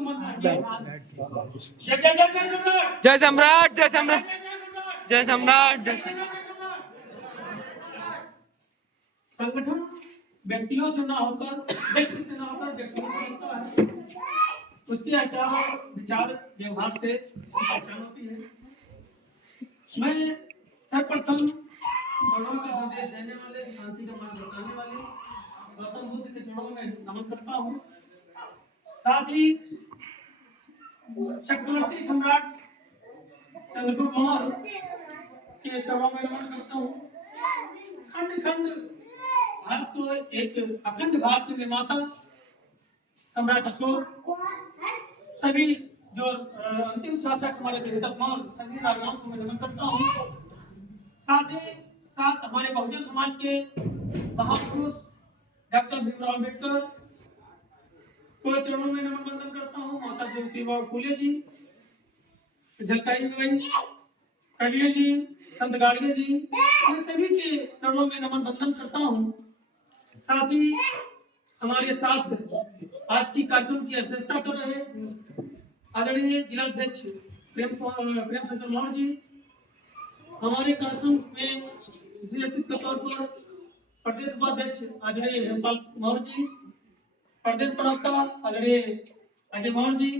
जय सम्राट, जय सम्राट, जय सम्राट, जय संगठन व्यक्तियों से ना होकर व्यक्ति से ना होकर व्यक्तियों से होता है। उसके आचार विचार व्यवहार से पहचान होती है। मैं सर्वप्रथम चरणों का संदेश देने वाले, शांति का मार्ग बताने वाले गौतम बुद्ध के चरणों में नमन करता हूँ। साथ ही चक्रवर्ती सम्राट चंद्रगुप्त मौर्य के चरणों में नमन करता हूँ। खंड खंड भारत को एक अखंड भारत के निर्माता सम्राट अशोक, सभी जो अंतिम शासक हमारे मौर्य, सभी राजाओं को मैं नमन करता हूँ। साथ ही साथ हमारे बहुजन समाज के महापुरुष डॉक्टर भीमराव अम्बेडकर को चरणों में नमन वंदन करता हूँ। माता ज्योतिबा फूले जी, झलकारी बाई, कबीर जी, संत गाड़गे जी, इन सभी के चरणों में नमन वंदन करता हूँ। साथ ही हमारे साथ आज की कार्यक्रम की अध्यक्षता कर रहे आदरणीय जिलाध्यक्ष प्रेम शंकर मौर्य जी, हमारे कार्यक्रम में विशेष अतिथि के तौर पर प्रदेश उपाध्यक्ष आदरणीय हेमपाल मौर्य जी, प्रदेश प्रवक्ता आदरणीय अजय मौर्य जी,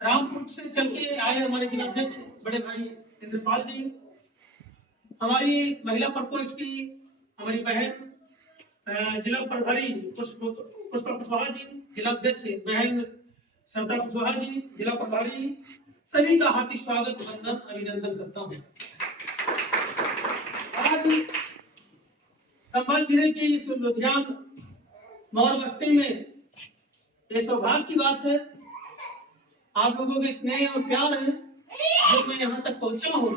रामपुर से चल के आए हमारे जिलाध्यक्ष बड़े भाई इंद्रपाल जी, हमारी महिला प्रकोष्ठ की हमारी बहन जिला प्रभारी पुष्पा कुशवाहा जी, जिलाध्यक्ष बहन श्रद्धा कुशवाहा जी, जिला प्रभारी, सभी का हार्दिक स्वागत, वंदन, अभिनंदन करता हूँ। आज संभल जिले की इस लुधियान मौर्य बस्ती में ये सौभाग्य की बात है, आप लोगों के स्नेह और प्यार है जब मैं यहाँ तक पहुँचा हूँ।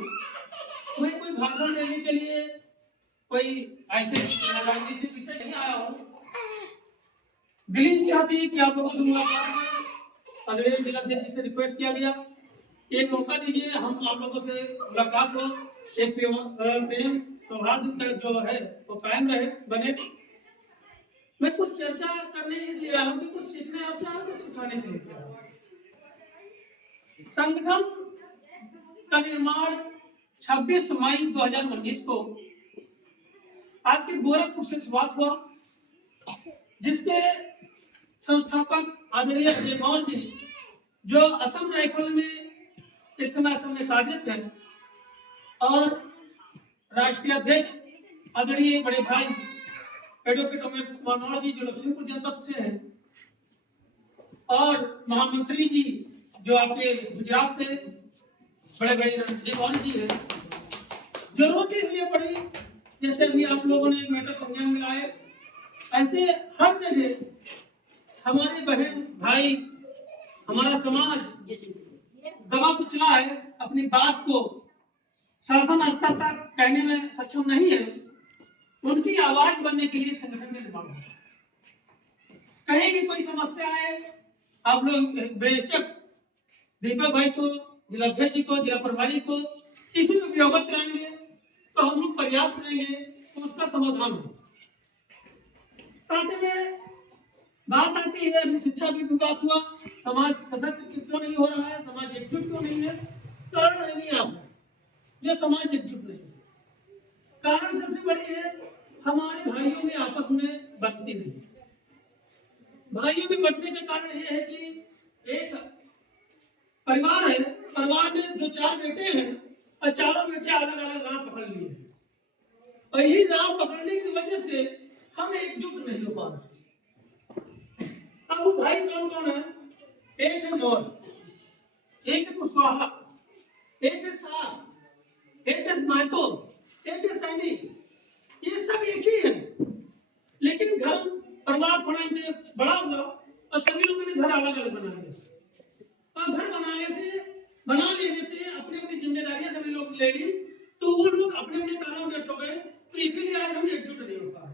मैं कोई भाषण देने के लिए कोई ऐसे राजनीतिक विषय नहीं आया हूँ। दिली इच्छा थी कि आप लोगों से मुलाकात करें। आदरणीय जिलाध्यक्ष से रिक्वेस्ट किया गया, एक मौका दीजिए, हम आप लोगों से मुलाकात हो, एक प्रेम सौहार्द जो है वो कायम रहे, बने। मैं कुछ चर्चा करने इसलिए आया हूँ कि कुछ सीखने आपसे आया, कुछ सिखाने के लिए आया हूँ। संगठन का निर्माण 26 मई 2019 को आपके गोरखपुर से शुरुआत हुआ, जिसके संस्थापक आदरणीय अजय मौर्य जी, जो असम राइफल में इस समय असम में कार्यरत हैं, और राष्ट्रीय अध्यक्ष आदरणीय बड़े भाई एडवोकेट अमर कुमार मौर्य जी, जो लखीमपुर जनपद से हैं, और महामंत्री जी जो आपके गुजरात से बड़े भाई अजय मौर्य जी हैं। जरूरत इसलिए पड़ी, जैसे अभी आप लोगों ने मैटर संज्ञान में लाए, ऐसे हर जगह हमारे बहन भाई, हमारा समाज दबा कुचला है, अपनी बात को शासन स्तर तक कहने में सक्षम नहीं है। उनकी आवाज बनने के लिए संगठन के निर्माण है। कहीं भी कोई समस्या है, आप लोग बेशक दीपक भाई को, जिलाध्यक्ष जी को, जिला प्रभारी को किसी को भी अवगत कराएंगे, तो हम लोग प्रयास करेंगे तो उसका समाधान हो। साथ में बात आती है, अभी शिक्षा की बात हुआ, समाज सशक्त क्यों नहीं हो रहा है, समाज एकजुट क्यों नहीं है? कारण नहीं आप जो समाज एकजुट नहीं है। कारण सबसे बड़ी है, हमारे भाइयों में आपस में बनती नहीं। भाइयों में बंटने का कारण यह है कि एक परिवार है, परिवार में 2-4 बेटे हैं और चारों बेटे अलग अलग राह पकड़ लिए हैं, और यही राह पकड़ने की वजह से हम एकजुट नहीं हो पा रहे। अब वो भाई कौन कौन है? एक है मौर्य, एक है कुशवाहा, एक है सार, एक है महतो, एक है सैनी। ये सब एक ही है, लेकिन घर परिवार थोड़ा इनके बड़ा हुआ और सभी लोगों ने घर अलग अलग बना लिया, और घर बना लेने से अपनी अपनी जिम्मेदारियां सभी लोग ले ली, तो वो लोग अपने अपने कामों में व्यस्त हो गए। तो इसीलिए आज हम एकजुट नहीं हो पा रहे।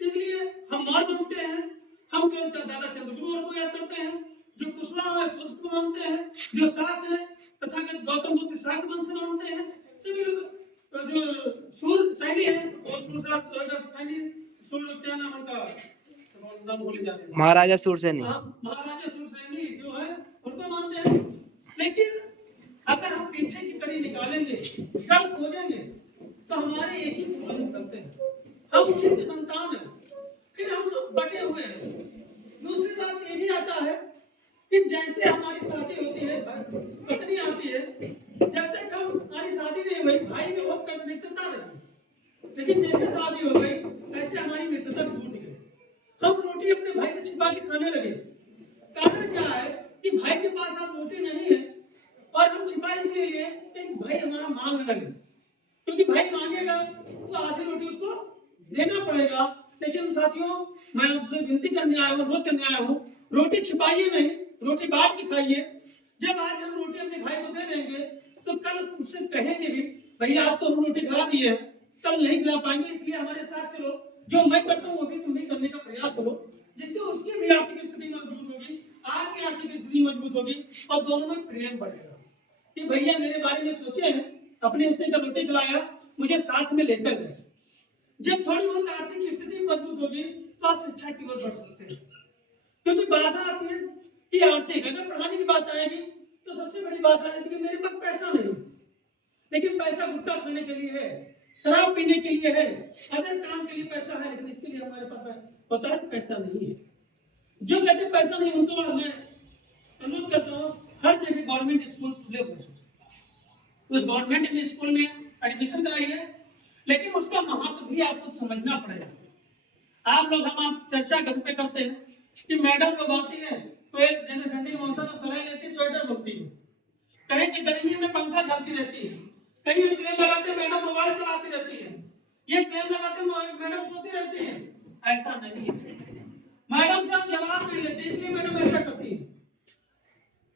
इसलिए हम मौर्य वंश के हैं, हम केवल दादा चंद्रगुप्त मौर्य को याद करते हैं, जो कुशवाहा है पुष्प को मानते हैं, जो शाक है तथागत गौतम बुद्ध शाक वंश से मानते हैं। सभी लोग जो सूर सैनी है वो सूर सैनी, सूर क्या नाम उनका, नाम भूल जाते हैं। महाराजा सूरसेनी। महाराजा सूरसेनी जो है उनको मानते हैं। लेकिन अगर हम पीछे की कड़ी निकालेंगे, जड़ खोजेंगे, तो हमारे एक ही पूर्वज निकलते हैं। हम उसी के संतान हैं, फिर हम बटे हुए हैं। दूसरी बात ये भी आता है कि जैसे हमारी शादी होती है, पत्नी आती है, जब तक हमारी शादी नहीं हुई भाई में बहुत मित्रता रही, लेकिन जैसे शादी हो गई ऐसे हमारी मित्रता छूट गई। हम रोटी अपने भाई से छिपा के खाने लगे। कारण क्या है कि भाई के पास आज रोटी नहीं है, और हम छिपा इसलिए लिए कि भाई हमारा मांग लगे, क्योंकि भाई मांगेगा तो आधी रोटी उसको देना पड़ेगा। लेकिन साथियों, मैं आपसे विनती करने आया हूँ, अनुरोध करने आया हूँ, रोटी छिपाइए नहीं, रोटी बांट के खाइए। जब आज हम रोटी अपने भाई को दे देंगे तो कल उससे कहेंगे भी भैया आज तो हम रोटी खिला दिए, कल नहीं खिला पाएंगे, इसलिए हमारे साथ चलो, जो मैं करता हूँ वो भी तुम भी करने का प्रयास करो, जिससे उसकी भी आर्थिक स्थिति मजबूत होगी, आपकी आर्थिक स्थिति मजबूत होगी, और दोनों में प्रेम बढ़ेगा कि भैया मेरे बारे में सोचे हैं, अपने हिस्से का रोटी खिलाया, मुझे साथ में लेकर गए। जब थोड़ी बहुत आर्थिक स्थिति मजबूत होगी तो आप शिक्षा की ओर बढ़ सकते हैं, क्योंकि बाधा आती है कि आर्थिक, अगर पढ़ाने की बात आएगी तो सबसे बड़ी बात आ जाती है कि मेरे पास पैसा नहीं, लेकिन पैसा गुटखा खाने के लिए है, शराब पीने के लिए है, अदर काम के लिए पैसा है, लेकिन इसके लिए हमारे पास पता है पैसा नहीं है। जो कहते पैसा नहीं उनको मैं अनुरोध करता हूँ, हर जगह गवर्नमेंट स्कूल खुले हुए हैं, उस गवर्नमेंट स्कूल में एडमिशन कराइए, लेकिन उसका महत्व भी आपको समझना पड़ेगा। आप लोग हम चर्चा घर पे करते हैं कि मैडम लोग आती है तो एक जैसे ठंडी के मौसम में सलाई लेती है, स्वेटर बुनती है, कहीं की गर्मी में पंखा चलती रहती है, कहीं क्लेम लगाते मैडम मोबाइल चलाती रहती है, ये क्लेम लगाते मैडम सोती रहती है। ऐसा नहीं है, मैडम से हम जवाब नहीं लेते, इसलिए मैडम ऐसा करती है।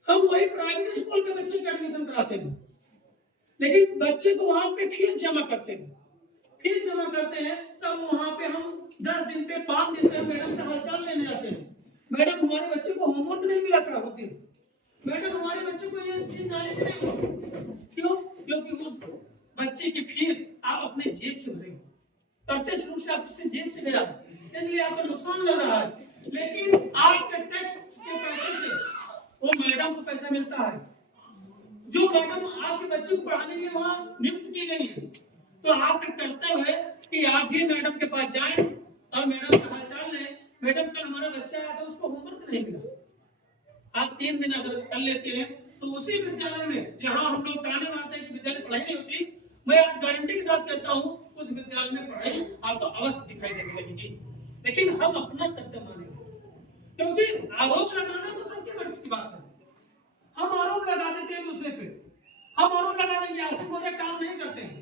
हम वही प्राइवेट स्कूल के बच्चे का एडमिशन कराते हैं, लेकिन बच्चे को वहां पे फीस जमा करते हैं, फीस जमा करते हैं, तब वहां पे हम 10 दिन पे 5 दिन पे मैडम से हालचाल लेने जाते हैं। मैडम हमारे बच्चे को होमवर्क नहीं मिला था उस दिन, मैडम हमारे बच्चे को ये चीज नॉलेज नहीं हुआ, क्यों? क्योंकि उस बच्चे की फीस आप अपने जेब से भरे हो, प्रत्यक्ष रूप से आपसे जेब से गया, इसलिए आपको नुकसान लग रहा है। लेकिन आपके टैक्स के पैसे से वो मैडम को पैसा मिलता है, जो मैडम आपके बच्चे को पढ़ाने के लिए वहां नियुक्त की गई है। तो आपका कर्तव्य है कि आप भी मैडम के पास जाएं और मैडम का हालचाल लें। मैडम कल हमारा बच्चा आया था, उसको होमवर्क नहीं मिला, आप 3 दिन अगर कर लेते हैं तो उसी विद्यालय में जहां हम लोग ताने मारते हैं कि विद्यालय पढ़ाई नहीं होती, मैं आज गारंटी के साथ कहता हूं उस विद्यालय में पढ़ाई आपको अवश्य दिखाई देने लगेगी। लेकिन हम अपना कर्तव्य मानेंगे, क्योंकि आरोप लगाना तो सबके बस की बात है। हम आरोप लगा देते हैं दूसरे पे, हम आरोप लगा देंगे आशीष मौर्य काम नहीं करते हैं,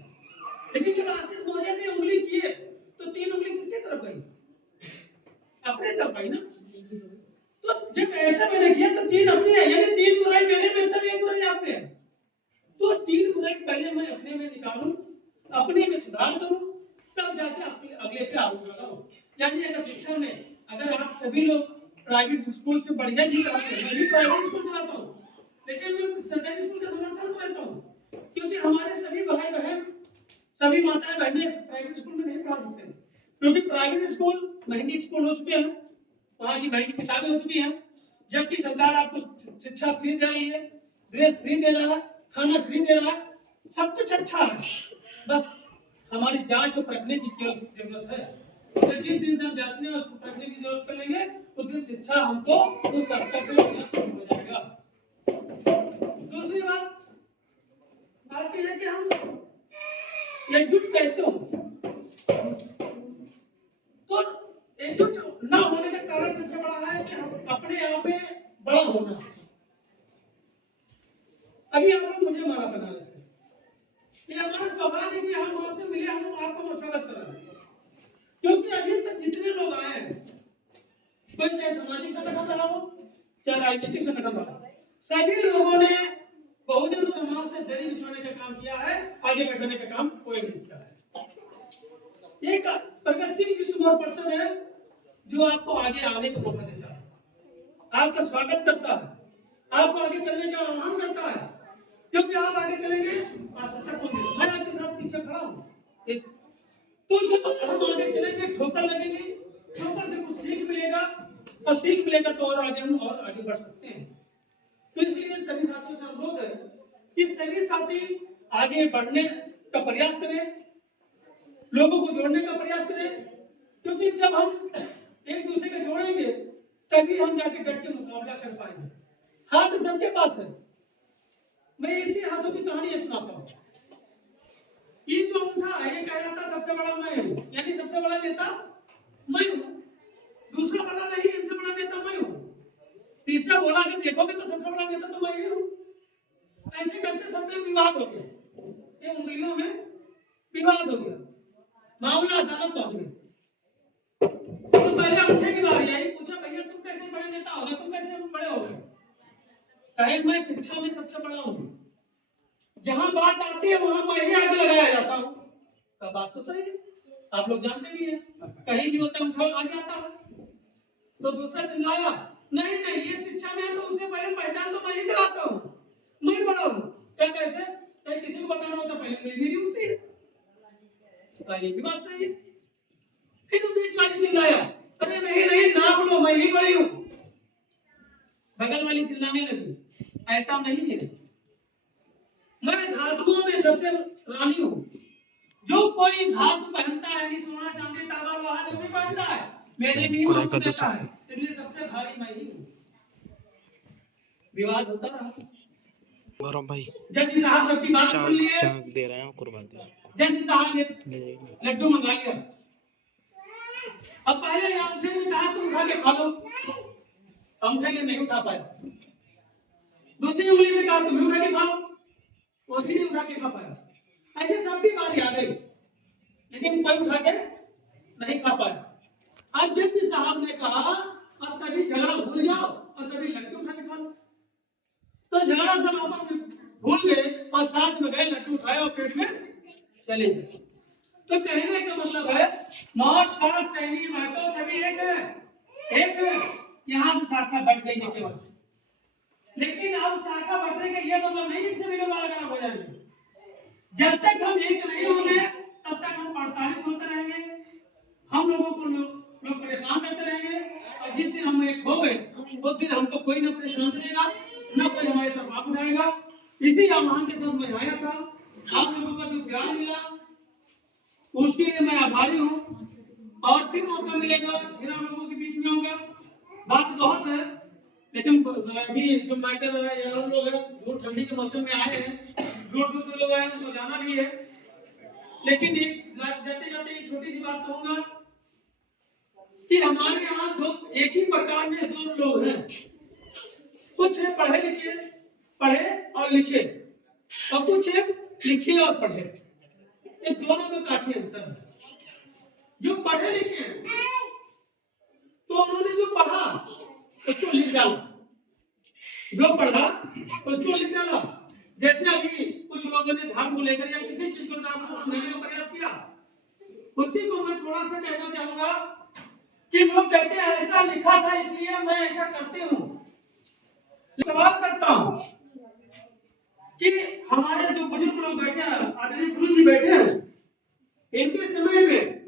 लेकिन जब आशीष मौर्य पे उंगली किए तो 3 उंगली किसके तरफ गई? अपने तरफ गई ना। तो जब ऐसा मैंने किया तो 3 अपनी है, यानी 3 बुराई मेरे में, तब 1 बुराई आप में है। तो 3 बुराई पहले मैं अपने में निकालूं, अपने में सुधार करूं, तब जाके अगले से आरोप लगाऊं। यानी अगर शिक्षा में अगर आप सभी लोग प्राइवेट स्कूल से बढ़िया नहीं कराते, मैं भी प्राइवेट स्कूल चलाता हूँ, लेकिन मैं सरकारी स्कूल का समर्थन करता हूँ, क्योंकि हमारे सभी भाई बहन, सभी माताएं बहनें प्राइवेट स्कूल में नहीं पढ़ा सकते, क्योंकि प्राइवेट स्कूल महंगी स्कूल हो चुके हैं, वहाँ की महंगी किताबें हो चुकी हैं, जबकि सरकार आपको शिक्षा फ्री दे रही है, ड्रेस फ्री दे रहा है, खाना फ्री दे रहा है, सब कुछ अच्छा है, बस हमारी जांच और परखने की जरूरत है। तो जिस दिन से हम जांचने और उसको परखने की जरूरत कर लेंगे उस दिन शिक्षा हमको उस कर्तव्य हो जाएगा। दूसरी बात यह है कि हम एकजुट कैसे हो, तो एकजुट ना होने का कारण सबसे बड़ा है कि हम अपने आप में बड़ा होना। अभी आप लोग मुझे मारा बना लेते हैं, ये हमारा स्वभाव है कि हम आपसे मिले, हम आपको स्वागत कर रहे हैं, क्योंकि अभी तक जितने लोग आए हैं, कोई चाहे सामाजिक संगठन रहा हो चाहे राजनीतिक संगठन रहा हो, सभी लोगों ने बहुजन समाज से दरी बिछाने का काम किया है, आगे बढ़ने का काम कोई नहीं किया है। एक प्रगतिशील विश्व परिषद है जो आपको आगे आने का मौका देता है, आपका स्वागत करता है, आपको आगे चलने का आह्वान करता है, क्योंकि आप आगे चलेंगे आप सशक्त होंगे। मैं आपके साथ पीछे खड़ा हूँ, तो जब हम आगे चलेंगे ठोकर लगेंगे ठोकर से कुछ सीख मिलेगा, और सीख मिलेगा तो और आगे हम और आगे बढ़ सकते हैं। तो इसलिए सभी साथियों से अनुरोध है कि सभी साथी आगे बढ़ने का प्रयास करें, लोगों को जोड़ने का प्रयास करें, क्योंकि जब हम एक दूसरे को जोड़ेंगे तभी हम जाके डट के मुकाबला कर पाएंगे। हाथ सबके पास है। मैं इसी हाथों की कहानी सुनाता हूँ। ये जो अंगूठा है ये कह रहा था सबसे बड़ा मैं हूँ, यानी सबसे बड़ा नेता मैं हूँ। दूसरा बोला नहीं, इनसे बड़ा नेता मैं हूँ। तीसरा बोला कि देखोगे तो सबसे बड़ा नेता तो मैं ही हूँ। ऐसे करते सब में विवाद हो गया, ये उंगलियों में विवाद हो गया, मामला अदालत पहुंच गया। तो पहले अंगूठे की बारी आई, पूछा भैया तुम कैसे बड़े नेता हो गए, तुम कैसे बड़े हो गए? कहे मैं शिक्षा में सबसे बड़ा हूँ, जहां बात आती है वहां मैं ही आगे लगाया जाता हूँ। तो बात तो सही है, आप लोग जानते भी हैं, कहीं भी होता है आगे आता है। तो दूसरा चिल्लाया नहीं नहीं ये शिक्षा में है तो उससे पहले पहचान तो मैं ही कराता हूँ, मैं बड़ा हूँ। क्या कैसे? क्या किसी को बताना होता पहले मेरी होती है? ये भी बात सही है। फिर बीच वाली चिल्लाया अरे नहीं नहीं नाप लो मैं ही बड़ी हूँ। बगल वाली चिल्लाने लगी ऐसा नहीं है, मैं धातुओं में सबसे रानी हूँ। जो कोई धातु पहनता है, नहीं सोना चांदी तांबा लोहा जो भी पहनता है मेरे भी महत्व देता है, इसलिए सबसे भारी मैं ही हूँ। विवाद होता रहा। गौरव भाई जज साहब सबकी बात सुन लिए, चाक दे रहे हैं कुर्बान दे। जज साहब ने लड्डू मंगा लिया। अब पहले अंगूठे ने कहा तुम उठा के खा लो, अंगूठे ने नहीं उठा पाया। दूसरी उंगली से कहा तुम उठा के खा लो, वो भी नहीं उठा के खा पाया। ऐसे सबकी बारी आ गई, लेकिन कोई उठा के नहीं खा पाया। अब जज साहब ने कहा अब सभी झगड़ा भूल जाओ और सभी लड्डू उठा के खा लो। तो झगड़ा सब आपस में भूल गए और साथ में गए, लड्डू उठाए और पेट में चले गए। तो कहने का मतलब है मौत साख सैनी महतो सभी एक है, एक है। यहाँ से शाखा बढ़ गई है केवल, लेकिन अब शाखा बढ़ने का ये मतलब नहीं कि सभी लोग अलग अलग हो जाएंगे। जब तक हम एक नहीं होंगे तब तक हम प्रताड़ित होते रहेंगे, हम लोगों को लोग परेशान करते रहेंगे। और जिस दिन हम एक हो गए उस दिन हमको कोई न परेशान करेगा, न कोई हमारे तरफ आग उठाएगा। इसी आह्वान के साथ मैं आया था, आप लोगों का जो प्यार मिला उसके लिए मैं आभारी हूँ। और फिर मौका मिलेगा फिर हम लोगों के बीच में होगा। बात बहुत है, लेकिन अभी जो माइकल है या लोग हैं वो ठंडी के मौसम में आए हैं, दूर दूर से लोग आए हैं, उनको जाना भी है। लेकिन एक जाते जाते एक छोटी सी बात कहूंगा कि हमारे यहाँ दो एक ही प्रकार में दो लोग हैं, कुछ है पढ़े लिखे, पढ़े और लिखे, और कुछ है लिखे और पढ़े। ये दोनों में काफी अंतर है। जो पढ़े लिखे हैं तो उन्होंने जो पढ़ा उसको लिख डाला, जो पढ़ा उसको लिख डाला। जैसे अभी कुछ लोगों ने धर्म को लेकर या किसी चीज को समझाने का प्रयास किया, उसी को मैं थोड़ा सा कहना चाहूंगा कि लोग कहते हैं ऐसा लिखा था इसलिए मैं ऐसा करती हूँ। सवाल करता हूँ कि हमारे जो बुजुर्ग लोग बैठे हैं, आदरणीय गुरु जी बैठे हैं, इनके समय में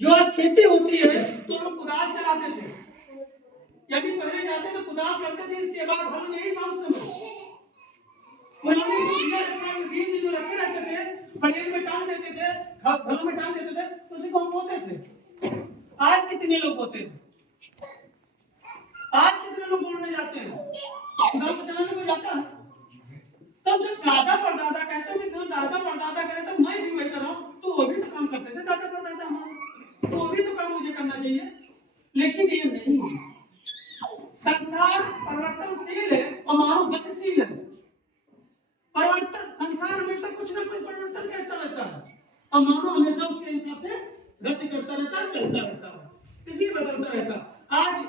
जो आज खेती होती है तो लोग कुदाल चलाते थे, यानी पहले जाते थे कुदाल करते थे, इसके बाद हल नहीं था उस समय। पुराने बीज जो रखे रहते थे पड़ेल में टांग देते थे, घरों में टांग देते थे, तो उसी को हम बोते थे। आज कितने लोग बोते हैं? आज कितने लोग बोलने जाते हैं? कुदाल चलाने को जाता है। तब जब दादा परदादा कहते हैं कि जो दादा परदादा करे तो मैं भी वही कर रहा हूँ, तो वो भी तो काम करते थे दादा परदादा हमारे, तो वो भी तो काम मुझे करना चाहिए। लेकिन ये नहीं है, संसार परिवर्तनशील है और मानव गतिशील है। परिवर्तन संसार हमेशा कुछ ना कुछ परिवर्तन करता रहता है और मानव हमेशा उसके हिसाब से गति करता रहता है, चलता रहता है, इसलिए बदलता रहता है। आज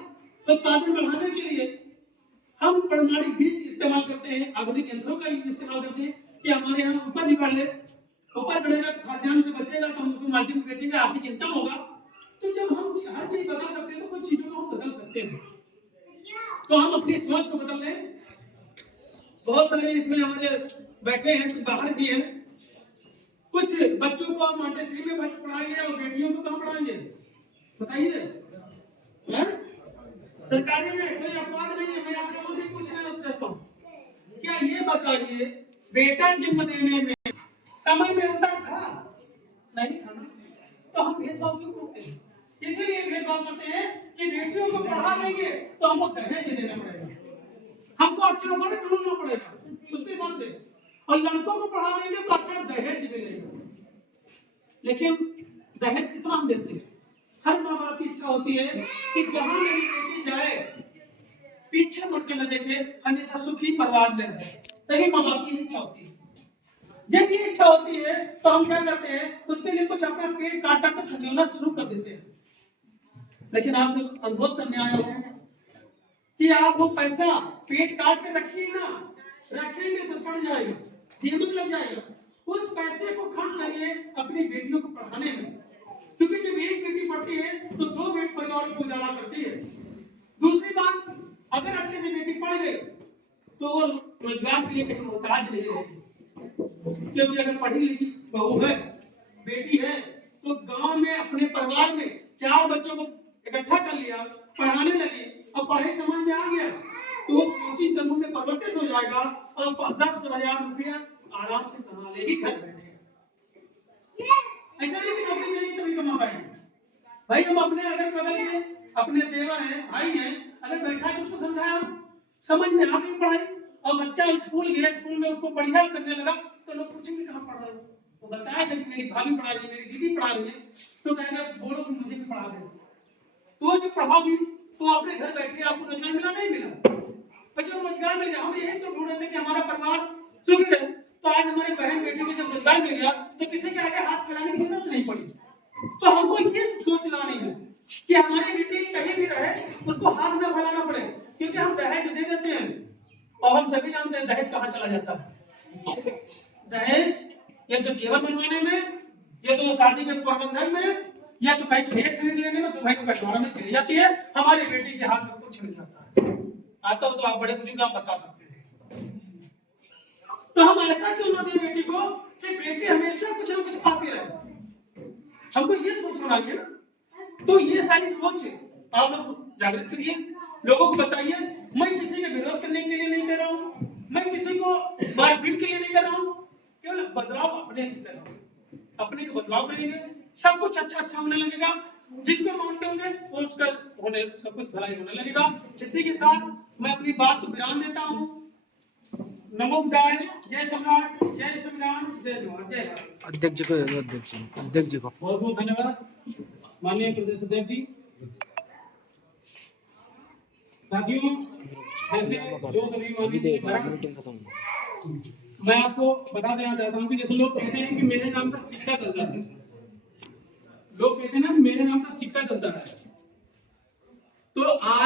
उत्पादन बढ़ाने के लिए हम प्रमाणिक बीज इस्तेमाल करते हैं, आधुनिक यंत्रों का इस्तेमाल करते हैं कि हमारे यहाँ उपज बढ़े, उपज बढ़ेगा, खाद्यान्न से बचेगा तो हम उसको मार्केट में बेचेंगे, आर्थिक इनकम होगा। तो जब हम हर चीज बदल सकते हैं तो कुछ चीजों को हम बदल सकते हैं, तो हम अपनी सोच को बदल लें। बहुत सारे इसमें हमारे बैठे हैं, कुछ बाहर भी हैं, कुछ बच्चों को मॉन्टेसरी में पढ़ाएंगे और बेटियों को कहाँ पढ़ाएंगे बताइए? हैं? सरकारी में कोई अपवाद नहीं है। मैं आप लोगों से पूछना चाहता हूँ, क्या ये बताइए बेटा जन्म देने में समय में अंतर था? नहीं था ना। तो हम भेदभाव क्यों करते हैं? इसीलिए भेदभाव करते हैं कि बेटियों को पढ़ा देंगे तो हमको दहेज देना पड़ेगा, हमको अच्छा वर्ग ढूंढना पड़ेगा उसके हिसाब से, और लड़कों को पढ़ा देंगे तो अच्छा दहेज मिलेगा। लेकिन दहेज कितना हम देते हैं? हर माँ बाप की इच्छा होती है कि जहां मेरी बेटी जाए पीछे मुड़ के न देखे, हमेशा सुखी परिवार में रहे। सही माँ बाप की इच्छा होती है। जब ये इच्छा होती है तो हम क्या करते हैं, उसके लिए कुछ अपना पेट काट काट कर संयोजना शुरू कर देते हैं। लेकिन आपसे अनुरोध करने आया हूं कि आप वो पैसा पेट काट के रखिए ना, रखेंगे तो सड़ जाएगा, दीमक लग जाएगा। उस पैसे को खर्च करिए अपनी बेटियों को पढ़ाने में, क्योंकि जब एक बेटी पढ़ती है तो दो बेटी परिवार को उजाला करती है। दूसरी बात, अगर अच्छे से बेटी पढ़ गई तो वो रोजगार के लिए कहीं मोहताज नहीं रहेगी, क्योंकि अगर पढ़ी लिखी बहू है, बेटी है, तो गांव में अपने परिवार में 4 बच्चों को इकट्ठा कर लिया, पढ़ाने लगी और पढ़ाई समझ में आ गया तो वो कोचिंग केंद्रों में परिवर्तित हो जाएगा और 10,000 रुपया आराम से कमा लेगी घर बैठे। ऐसा नहीं कि नौकरी मिलेगी तभी कमा पाएंगे। भाई हम अपने अगर बगल के अपने देवर हैं, भाई हैं, अगर बैठा है तो उसको समझाया, समझ में आ गई पढ़ाई और बच्चा स्कूल गया, स्कूल में उसको बढ़िया करने लगा तो लोग पूछेंगे कहाँ पढ़ रहे हो? वो बताया कि मेरी भाभी पढ़ा रही है, मेरी दीदी पढ़ा रही है, तो कहेगा बोलो कि मुझे भी पढ़ा दे। तो जब पढ़ाओगी तो अपने घर बैठे आपको रोजगार मिला नहीं मिला? और जब रोजगार मिल गया, हम यही तो ढूंढ रहे थे कि हमारा परिवार सुखी रहे, तो आज हमारे बहन बेटी को जब रोजगार मिल गया तो किसी के आगे हाथ फैलाने की जरूरत नहीं पड़ी। तो हमको ये सोच लानी है कि हमारी बेटी कहीं भी रहे उसको हाथ में फैलाना पड़े, क्योंकि हम दहेज दे देते हैं और हम सभी जानते हैं दहेज कहाँ चला जाता है। दहेज या तो जेवर बनवाने में, या तो शादी के प्रबंधन में, या तो कहीं खेत खरीद लेने में, तो भाई बंटवारा में चली जाती है। हमारी बेटी के हाथ में कुछ नहीं आता है। आता हो तो आप बड़े बुजुर्ग आप बता सकते हैं। तो हम ऐसा क्यों ना दें बेटी को कि बेटी हमेशा कुछ ना कुछ पाती रहे? हमको ये सोच होना है ना। तो ये सारी सोच आप लोग जागृत करिए, लोगों को बताइए। मैं किसी के विरोध करने के लिए नहीं कर रहा हूँ, मैं किसी को मारपीट के लिए नहीं कर रहा हूँ, केवल बदलाव अपने की तरह अपने को बदलाव करेंगे, सब कुछ अच्छा अच्छा होने लगेगा। जिसको मानते होंगे वो उसका होने सब कुछ भलाई होने लगेगा। इसी के साथ मैं अपनी बात को विराम देता हूँ। नमो बुद्धाय, जय सम्राट, जय संविधान, जय जवान, जय भारत। अध्यक्ष जी को अध्यक्ष जी को बहुत बहुत धन्यवाद माननीय प्रदेश अध्यक्ष जी। साथियों, जैसे जो सभी मीटिंग खत्म, मैं आपको बता देना चाहता हूँ कि जैसे लोग कहते हैं कि मेरे नाम का सिक्का चलता है, लोग कहते हैं ना मेरे नाम का सिक्का चलता है,